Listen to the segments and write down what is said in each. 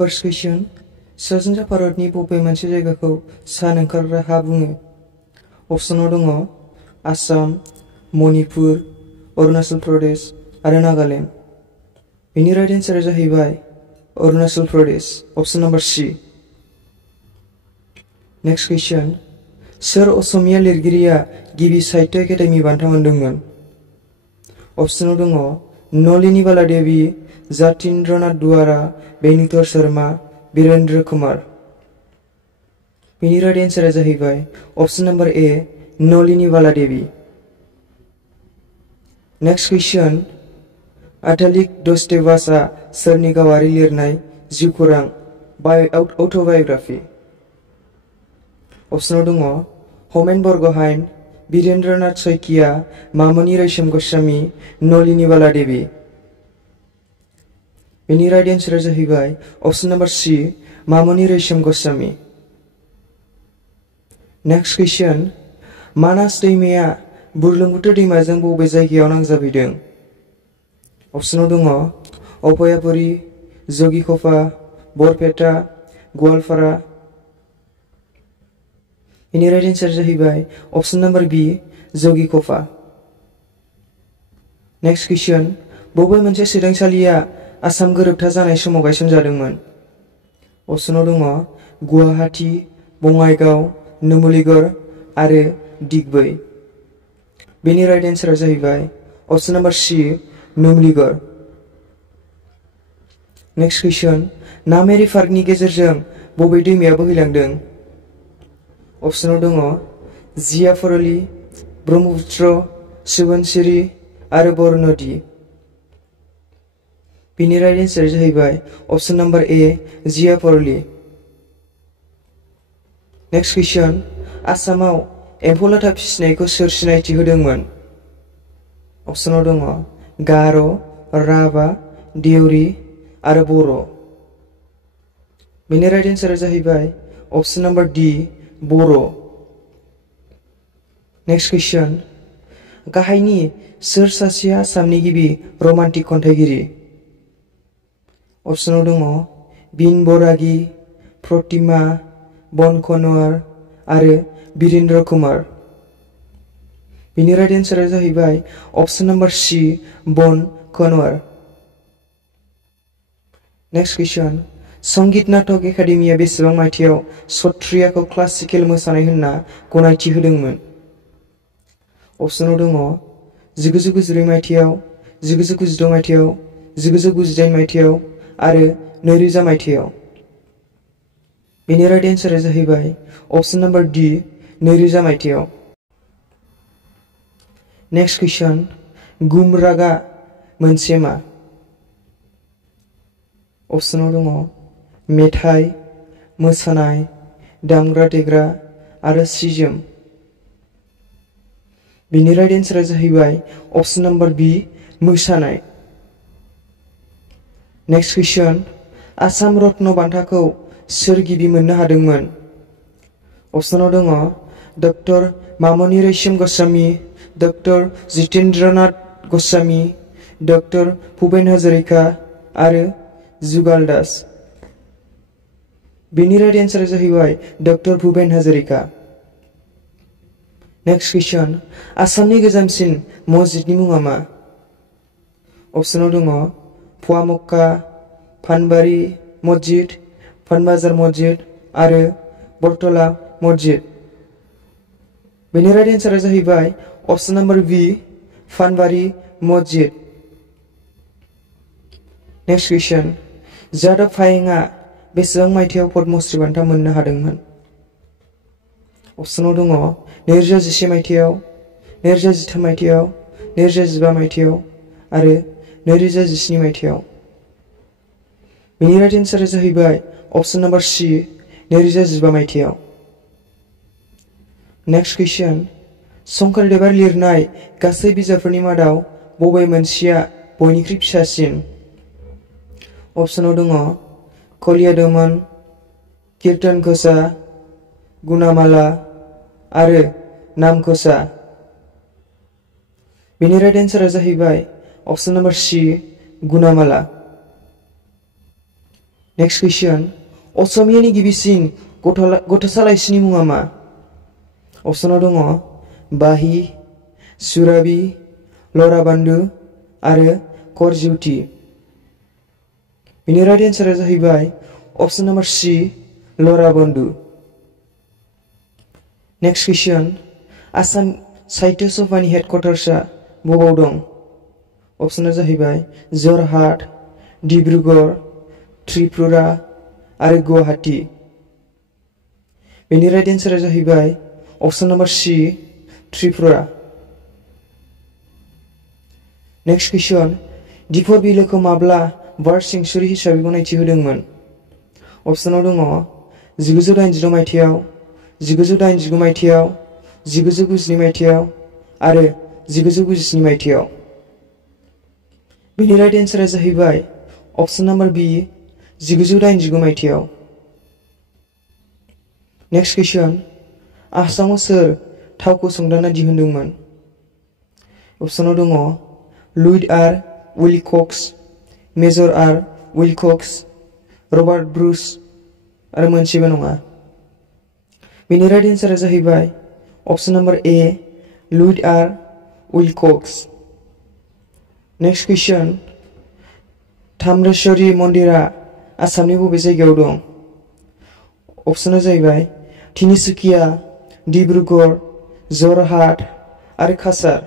First question. सानजा भारतनि बबे मोनसे जायगाखौ सान ओंखारग्रा हा बुङो? अपशनाव दङ आसाम, मणिपुर, अरुणाचल प्रदेश आरो नागालेण्ड। बेनि राइट एन्सारा जाहैबाय Arunachal Pradesh, option number C। Next question. सोर असमिया लिरगिरिया गिबि साहित्य एकाडेमि बान्था मोनदोंमोन? अपशनाव दङ नलिनी बाला देवी, जतीन्द्रनाथ दुआरा, बेनिधर शर्मा, वीरेंद्र कुमार। बेनि राइट एन्सारा जाहैबाय अपशन नम्बर A, नलिनी बाला देवी। Next question. आटालिक दस्तेवासआ सोरनि गावारि लिरनाय जिउखौरां अट'बाय'ग्राफि? अपशनाव दङ हमेन बरग'हाइन, वीरेंद्रनाथ शइकिया, मामनि रैसम गस्वामी, नलिनी बाला देवी। बेनि राइट एन्सारा जाहैबाय option number C, Mamoni Raisom Goswami. Next question. मानास दैमाया बुरलुंबुथुर दैमाजों बबे जायगायाव नांजाबहैदों? अपशनाव दङ अभयापुरी, जगिघ'पा, बरपेटा, गवालपारा। बेनि राइट एन्सार जाहैबाय option number B, Jogighopa. Next question. बबे मोनसे सोलोंसालिया आसाम गोरोबथा जानाय समाव गायसनजादोंमोन? अपशनाव दङ गुवाहाटी, बङाइगाव, नुमलीगढ़ आरो दिगबै। बेनि राइट एन्सारा जाहैबाय option number C, Numaligarh. Next question. Nameri पार्कनि गेजेरजों बबे दैमाया बोहैलांदों? अपशनाव दङ जियाफरलि, ब्रह्मपुत्र, सुबनसिरि आरो बरनदि। बेनि राइट एन्सार जाहैबाय अपशन नम्बर A, जियाफरलि। Next question. आसामाव एम्फौ लाथा फिसिनायखौ सोर सिनायथि होदोंमोन? अपशनाव दङ गार', राभा, देउरि आरो बर'। बेनि राइट एन्सारा जाहैबाय option number D, Boro'. Next question. गाहायनि सोर सासेया आसामनि गिबि रमान्टिक खन्थाइगिरि? अपशनाव दङ बिन बरागि, प्रतिमा, बन खनवार आरो वीरेंद्र कुमार। बेनि राइट एन्सारा जाहैबाय अपशन नम्बर C, बन खनवार। Next question. संगीत नाटक एकाडेमिया बेसेबां मायथाइयाव सत्रियाखौ क्लासिकेल मोसानाय होनना गनायथि होदोंमोन? अपशनाव दङ 1994 मायथाइयाव, 1996 मायथाइयाव, 1998 मायथाइयाव आरो 2000 मायथाइयाव। बेनि राइट एन्सारा जाहैबाय अपशन नम्बर D, 2000 मायथाइयाव। Next question. गुमरागआ मोनसे मा? अपशनाव दङ मेथाइ, मोसानाय, दामग्रा देग्रा आरो सि-जोम। बेनि राइट एन्सारा जाहैबाय अपशन नम्बर B, मोसानाय। Next question. आसाम रत्न बान्थाखौ सोर गिबि मोननो हादोंमोन? अपशनाव दङ doctor Mamoni Raisom Goswami, doctor Jitendranath Goswami, doctor Bhupen Hazarika आरो जुगाल दास। बेनि राइट एन्सारा जाहैबाय doctor Bhupen Hazarika. Next question. आसामनि गोजामसिन मस्जिदनि मुङा मा? अपशनाव दङ फुवामक्का, फानबारि मस्जिद, फानबाजार मस्जिद आरो बरतला मस्जिद। बेनि राइट एन्सारा जाहैबाय अपशन नम्बर B, फानबारि मस्जिद। Next question. जादव पायेंआ बेसेबां मायथाइयाव पद्मश्री बान्था मोननो हादोंमोन? अपशनाव दङ 2011 मायथाइयाव, 2013 मायथाइयाव, 2015 मायथाइयाव आरो 2017 मायथाइयाव। बेनि राइट एन्सारा जाहैबाय अपशन नम्बर C, 2015 मायथाइयाव। Next question. शंकरदेबा लिरनाय गासै बिजाबफोरनि मादाव बबे मोनसेया बयनिख्रुइ फिसासिन? अपशनाव दङ कलियादमन, कीर्तन घोषा, गुनामाला आरो नामघोषा। बेनि राइट एन्सारा जाहैबाय अपशन नम्बर C, गुनामाला। नेक्स्ट कुइसन असमियानि गिबिसिन गथ'सा लाइसिनि मुङा मा? अपसनाव दङ बाही, सुराबी, लराबान्दु आरो करजिउति। बेनि राइट एन्सारा जाहैबाय अपसन नम्बर सी लराबन्दु। नेक्स्ट कुइसन आसाम साहित्य सभानि हेडक्वार्टार्सआ बबाव दं? अपसना जाहैबाय जरहाट, डिब्रुगड़, त्रिपुरा आरो गुवाहाटी। बेनि राइट एन्सारा जाहैबाय option number C Tripura. Next कुइसन दिपर बिलोखौ माब्ला बार्ड सेंक्सुरी हिसाबै गनायथि होदोंमोन? अपसनाव दङ 1986 मायथाइयाव, 1989 मायथाइयाव, 1992 मायथाइयाव आरो 1997 मायथाइयाव। बेनि राइट एन्सारा जाहैबाय अपसन नम्बर बी 1989 मायथाइयाव। नेक्स्ट कुइसन आसामाव सोर थावखौ संदानना दिहुनदोंमोन? अपसनाव दङ लुइड आर विलकक्स, मेजर आर विलकक्स, रबार्ट ब्रुस आरो मोनसेबो नङा। बेनि राइट एन्सारा जाहैबाय अपसन नम्बर ए लुइड आर विलकक्स। नेक्स्ट कुइसन ताम्रेश्वरी मन्दिरा आसामनि बबे जायगायाव दं? अपसना जाहैबाय तिनिसुकिया, डिब्रुगड़, जरहाट आरो काछार।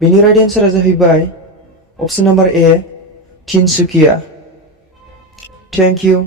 बेनि राइट एन्सारा जाहैबाय option number A Tinsukia. Thank U.